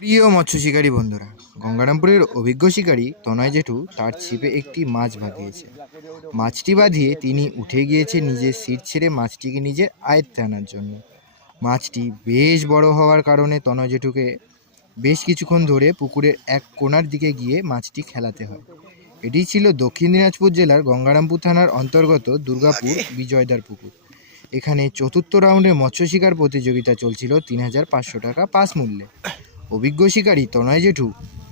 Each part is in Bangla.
প্রিয় মৎস্য শিকারী বন্ধুরা, গঙ্গারামপুরের অভিজ্ঞ শিকারী তনয় জেঠু তার ছিপে একটি মাছ বাঁধিয়েছে। মাছটি বাঁধিয়ে তিনি উঠে গিয়েছে নিজের সিট ছেড়ে মাছটিকে নিজের আয়ত্তে আনার জন্য। মাছটি বেশ বড় হওয়ার কারণে তনয় জেঠুকে বেশ কিছুক্ষণ ধরে পুকুরের এক কোণার দিকে গিয়ে মাছটি খেলাতে হয়। এটি ছিল দক্ষিণ দিনাজপুর জেলার গঙ্গারামপুর থানার অন্তর্গত দুর্গাপুর বিজয়দার পুকুর। এখানে চতুর্থ রাউন্ডের মৎস্য শিকার প্রতিযোগিতা চলছিল ৩,৫০০ টাকা পাস মূল্যে। অভিজ্ঞ শিকারী তনয় জেঠু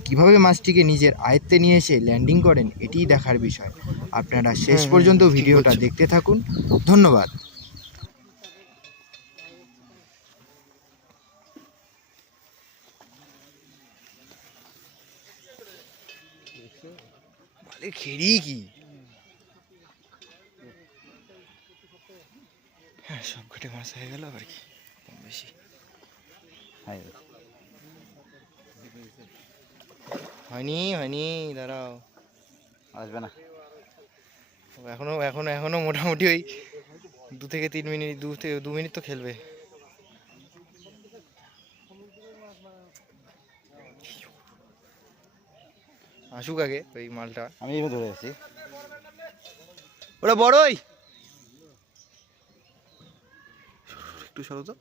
কীভাবে মাছটিকে নিজের আয়ত্তে নিয়ে এসে ল্যান্ডিং করেন এটিই দেখার বিষয়। আপনারা শেষ পর্যন্ত ভিডিওটা দেখতে থাকুন। ধন্যবাদ। খেড়ি কি হ্যাঁ, সব ঘটে মাছ হয়ে গেল আর কি, কম বেশি হয়নি দাঁড়াও, আসবে না এখনো এখনো এখনো মোটামুটি ওই 2 থেকে 3 মিনিট, 2 মিনিট তো খেলবে। আসুক আগে ওই মালটা, আমি এভাবে ধরে আছি। ওটা বড়ই একটু সরো তো,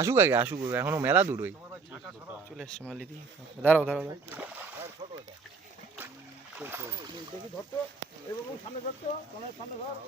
আসুক আগে, আসুক, এখনো মেলা দূর। ওই চলে এসছে মালিদি। দাঁড়াও দাঁড়াও দাঁড়াও, দেখি ধরতো, সামনে ধরতো, সামনে ধর।